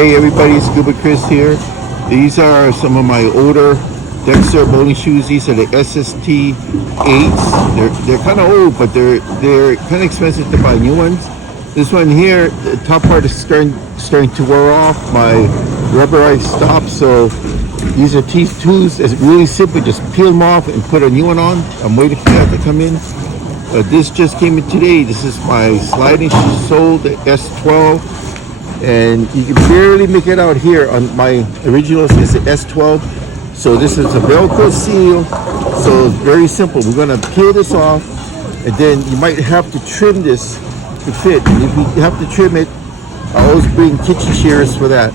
Hey everybody, it's Scuba Chris here. These are some of my older Dexter bowling shoes. These are the SST8s. They're kind of old, but they're kind of expensive to buy new ones. This one here, the top part is starting to wear off. My rubberized stopped, so these are T2s. It's really simple. Just peel them off and put a new one on. I'm waiting for that to come in. This just came in today. This is my sliding sole, the S12. And you can barely make it out here. On my originals is the S12. So this is a Velcro seal. So it's very simple. We're gonna peel this off, and then you might have to trim this to fit. And if you have to trim it, I always bring kitchen shears for that.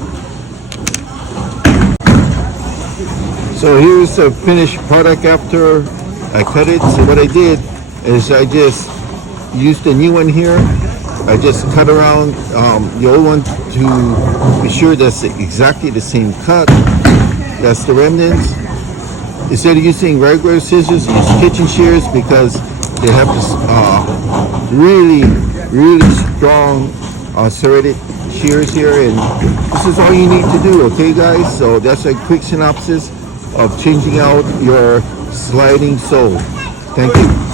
So here's the finished product after I cut it. So what I did is I just used the new one here. I just cut around the old one to be sure that's exactly the same cut. That's the remnants. Instead of using regular scissors, use kitchen shears because they have this really strong serrated shears here. And this is all you need to do, okay guys? So that's a quick synopsis of changing out your sliding sole. Thank you.